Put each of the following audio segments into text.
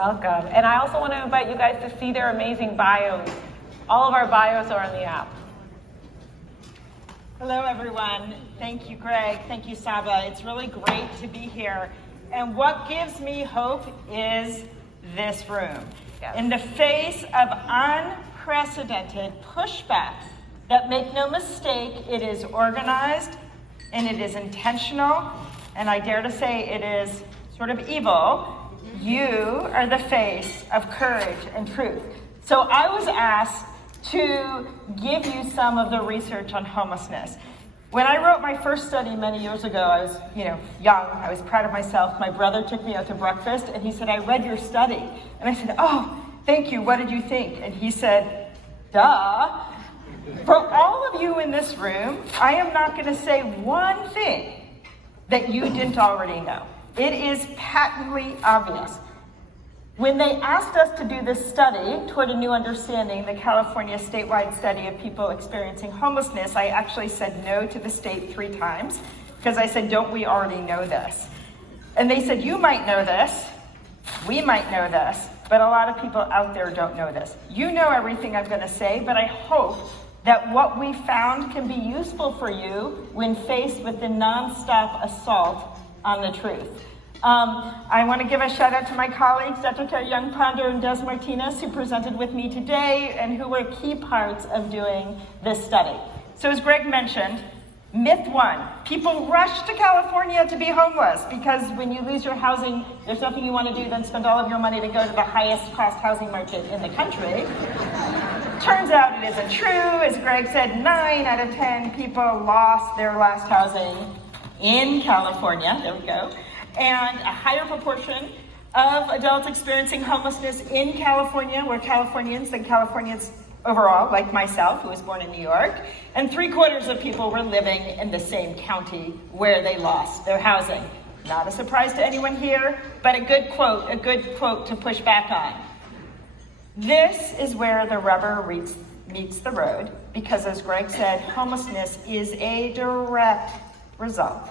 Welcome. And I also want to invite you guys to see their amazing bios. All of our bios are on the app. Hello, everyone. Thank you, Greg. Thank you, Saba. It's really great to be here. And what gives me hope is this room. Yes. In the face of unprecedented pushback, that make no mistake, it is organized and it is intentional, and I dare to say it is sort of evil. You are the face of courage and truth. So I was asked to give you some of the research on homelessness. When I wrote my first study many years ago, I was, young. I was proud of myself. My brother took me out to breakfast and he said, "I read your study." And I said, "Oh, thank you. What did you think?" And he said, "Duh. For all of you in this room, I am not going to say one thing that you didn't already know. It is patently obvious." When they asked us to do this study toward a new understanding, the California statewide study of people experiencing homelessness, I actually said no to the state 3 times because I said, "Don't we already know this?" And they said, "You might know this, we might know this, but a lot of people out there don't know this." You know everything I'm going to say, but I hope that what we found can be useful for you when faced with the nonstop assault on the truth. I want to give a shout out to my colleagues, Dr. Terry Young-Ponder and Des Martinez, who presented with me today and who were key parts of doing this study. So as Greg mentioned, myth 1, people rush to California to be homeless because when you lose your housing, there's nothing you want to do than spend all of your money to go to the highest cost housing market in the country. Turns out it isn't true. As Greg said, 9 out of 10 people lost their last housing in California. There we go. And a higher proportion of adults experiencing homelessness in California were Californians than Californians overall, like myself, who was born in New York. And 3/4 of people were living in the same county where they lost their housing. Not a surprise to anyone here, but a good quote to push back on. This is where the rubber meets the road, because as Greg said, homelessness is a direct result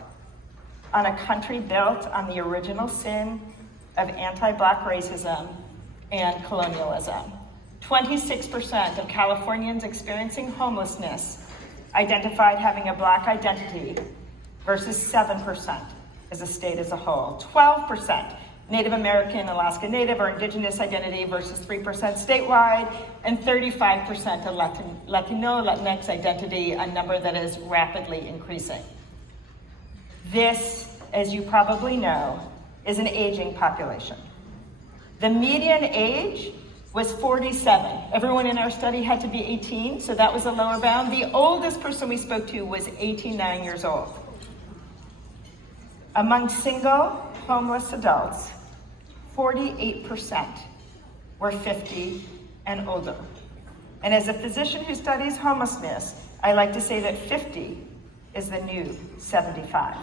on a country built on the original sin of anti-Black racism and colonialism. 26% of Californians experiencing homelessness identified having a Black identity versus 7% as a state as a whole. 12% Native American, Alaska Native, or Indigenous identity versus 3% statewide, and 35% of Latino, Latinx identity, a number that is rapidly increasing. This, as you probably know, is an aging population. The median age was 47. Everyone in our study had to be 18, so that was a lower bound. The oldest person we spoke to was 89 years old. Among single homeless adults, 48% were 50 and older. And as a physician who studies homelessness, I like to say that 50 is the new 75.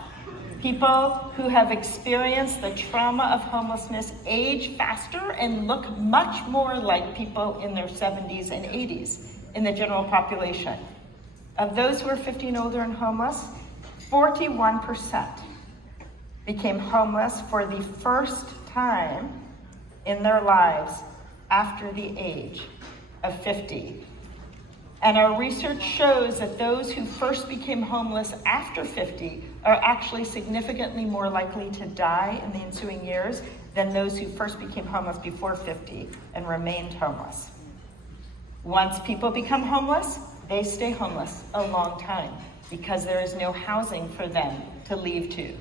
People who have experienced the trauma of homelessness age faster and look much more like people in their 70s and 80s in the general population. Of those who are 50 and older and homeless, 41% became homeless for the first time in their lives after the age of 50. And our research shows that those who first became homeless after 50 are actually significantly more likely to die in the ensuing years than those who first became homeless before 50 and remained homeless. Once people become homeless, they stay homeless a long time because there is no housing for them to leave to.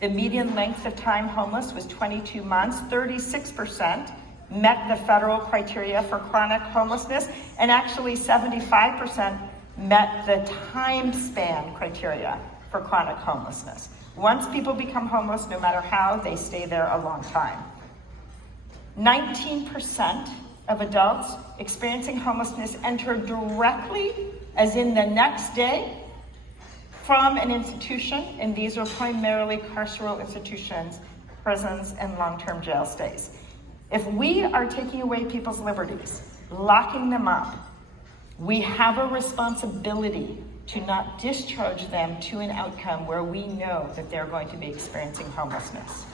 The median length of time homeless was 22 months. 36% met the federal criteria for chronic homelessness, and actually 75% met the time span criteria for chronic homelessness. Once people become homeless, no matter how, they stay there a long time. 19% of adults experiencing homelessness entered directly, as in the next day, from an institution, and these are primarily carceral institutions, prisons, and long-term jail stays. If we are taking away people's liberties, locking them up, we have a responsibility to not discharge them to an outcome where we know that they're going to be experiencing homelessness.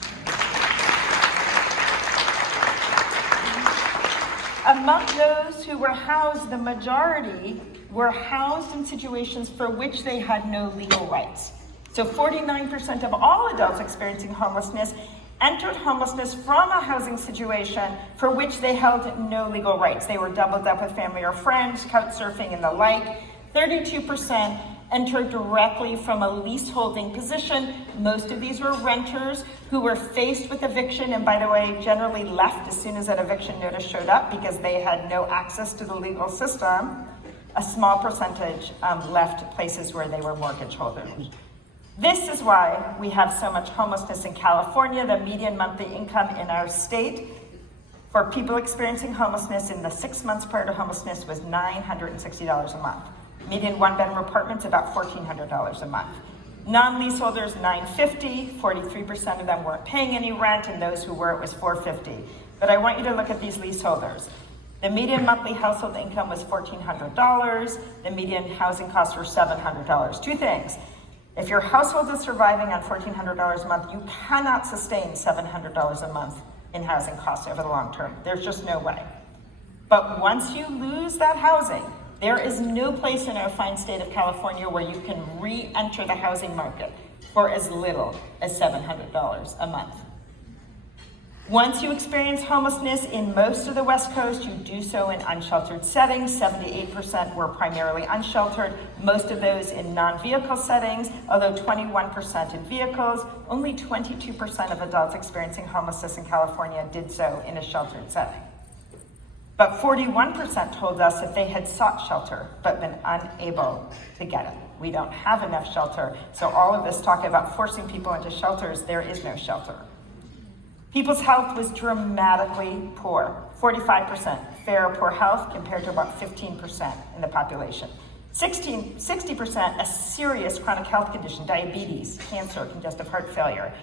Among those who were housed, the majority were housed in situations for which they had no legal rights. So 49% of all adults experiencing homelessness entered homelessness from a housing situation for which they held no legal rights. They were doubled up with family or friends, couch surfing and the like. 32% entered directly from a leaseholding position. Most of these were renters who were faced with eviction and, by the way, generally left as soon as that eviction notice showed up because they had no access to the legal system. A small percentage left places where they were mortgage holders. This is why we have so much homelessness in California. The median monthly income in our state for people experiencing homelessness in the 6 months prior to homelessness was $960 a month. Median one-bedroom apartments about $1,400 a month. Non-leaseholders, $950. 43% of them weren't paying any rent, and those who were, it was $450. But I want you to look at these leaseholders. The median monthly household income was $1,400. The median housing costs were $700. Two things. If your household is surviving on $1,400 a month, you cannot sustain $700 a month in housing costs over the long term. There's just no way. But once you lose that housing, there is no place in our fine state of California where you can re-enter the housing market for as little as $700 a month. Once you experience homelessness in most of the West Coast, you do so in unsheltered settings. 78% were primarily unsheltered, most of those in non-vehicle settings, although 21% in vehicles. Only 22% of adults experiencing homelessness in California did so in a sheltered setting. But 41% told us that they had sought shelter but been unable to get it. We don't have enough shelter, so all of this talk about forcing people into shelters, there is no shelter. People's health was dramatically poor. 45% fair or poor health compared to about 15% in the population. 60% a serious chronic health condition, diabetes, cancer, congestive heart failure.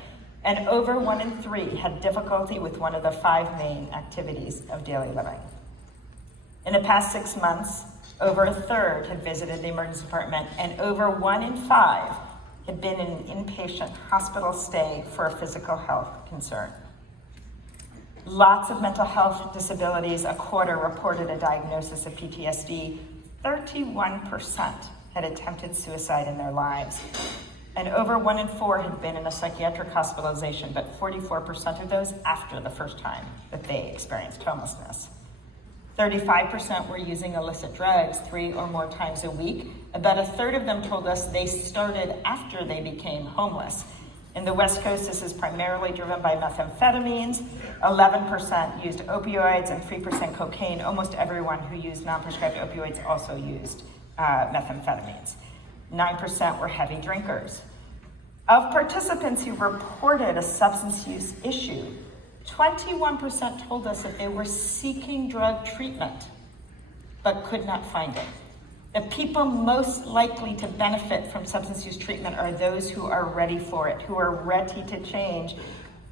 And over 1 in 3 had difficulty with one of the 5 main activities of daily living. In the past 6 months, over a third had visited the emergency department, and over 1 in 5 had been in an inpatient hospital stay for a physical health concern. Lots of mental health disabilities. A quarter reported a diagnosis of PTSD. 31% had attempted suicide in their lives. And over 1 in 4 had been in a psychiatric hospitalization, but 44% of those after the first time that they experienced homelessness. 35% were using illicit drugs 3 or more times a week. About a third of them told us they started after they became homeless. In the West Coast, this is primarily driven by methamphetamines. 11% used opioids and 3% cocaine. Almost everyone who used non-prescribed opioids also used methamphetamines. 9% were heavy drinkers. Of participants who reported a substance use issue, 21% told us that they were seeking drug treatment, but could not find it. The people most likely to benefit from substance use treatment are those who are ready for it, who are ready to change.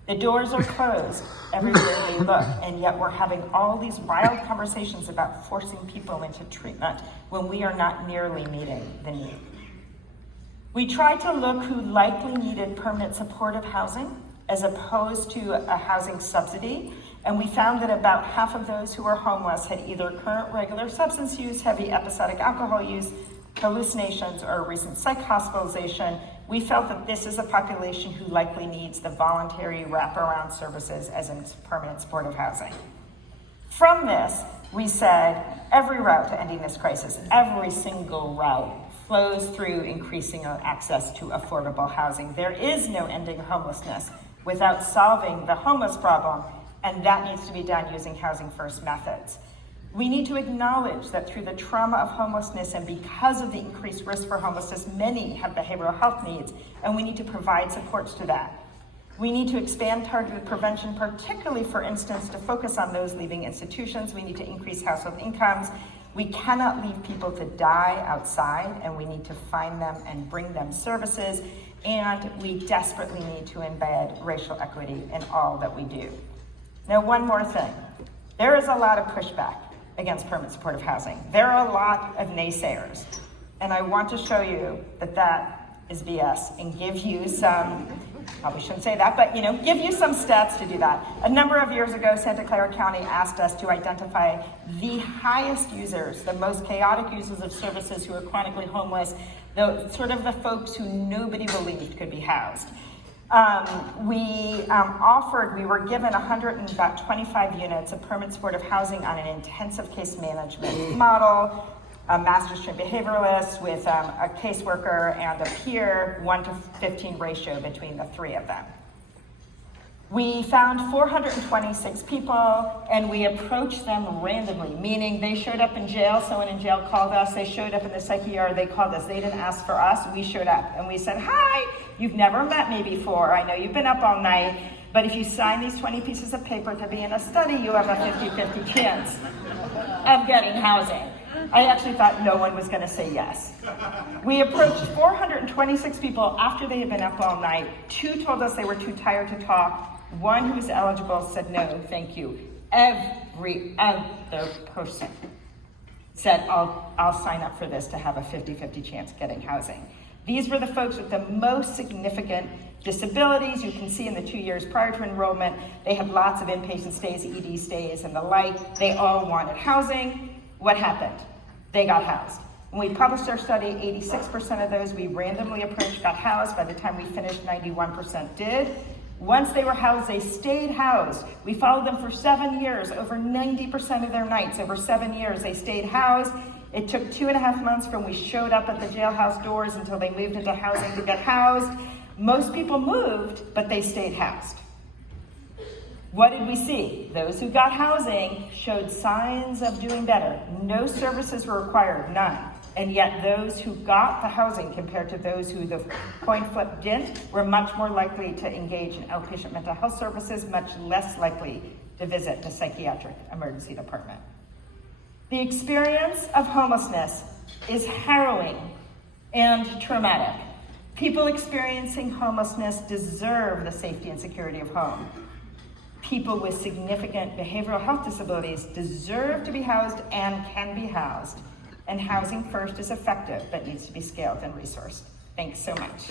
The doors are closed everywhere they look, and yet we're having all these wild conversations about forcing people into treatment when we are not nearly meeting the need. We tried to look who likely needed permanent supportive housing as opposed to a housing subsidy, and we found that about half of those who were homeless had either current regular substance use, heavy episodic alcohol use, hallucinations, or a recent psych hospitalization. We felt that this is a population who likely needs the voluntary wraparound services as in permanent supportive housing. From this, we said every route to ending this crisis, every single route flows through increasing access to affordable housing. There is no ending homelessness without solving the homeless problem, and that needs to be done using housing first methods. We need to acknowledge that through the trauma of homelessness and because of the increased risk for homelessness, many have behavioral health needs, and we need to provide supports to that. We need to expand targeted prevention, particularly, for instance, to focus on those leaving institutions. We need to increase household incomes. We cannot leave people to die outside, and we need to find them and bring them services. And we desperately need to embed racial equity in all that we do. Now, one more thing. There is a lot of pushback against permanent supportive housing. There are a lot of naysayers. And I want to show you that that is BS and give you some Probably shouldn't say that, but give you some stats to do that. A number of years ago, Santa Clara County asked us to identify the highest users, the most chaotic users of services who are chronically homeless, the folks who nobody believed could be housed. We were given 125 units of permanent supportive housing on an intensive case management model, a master's trained behavioralist with a caseworker and a peer, 1:15 ratio between the three of them. We found 426 people, and we approached them randomly, meaning they showed up in jail, someone in jail called us, they showed up in the psych ER, they called us, they didn't ask for us, we showed up, and we said, hi, you've never met me before, I know you've been up all night, but if you sign these 20 pieces of paper to be in a study, you have a 50-50 chance of getting housing. I actually thought no one was going to say yes. We approached 426 people after they had been up all night. 2 told us they were too tired to talk. 1 who was eligible said no, thank you. Every other person said, I'll sign up for this to have a 50-50 chance of getting housing. These were the folks with the most significant disabilities. You can see in the 2 years prior to enrollment, they had lots of inpatient stays, ED stays, and the like. They all wanted housing. What happened? They got housed. When we published our study, 86% of those we randomly approached got housed. By the time we finished, 91% did. Once they were housed, they stayed housed. We followed them for 7 years, over 90% of their nights. Over 7 years, they stayed housed. It took 2.5 months from we showed up at the jailhouse doors until they moved into housing to get housed. Most people moved, but they stayed housed. What did we see? Those who got housing showed signs of doing better. No services were required, none. And yet those who got the housing compared to those who the coin flip didn't were much more likely to engage in outpatient mental health services, much less likely to visit the psychiatric emergency department. The experience of homelessness is harrowing and traumatic. People experiencing homelessness deserve the safety and security of home. People with significant behavioral health disabilities deserve to be housed and can be housed. And Housing First is effective, but needs to be scaled and resourced. Thanks so much.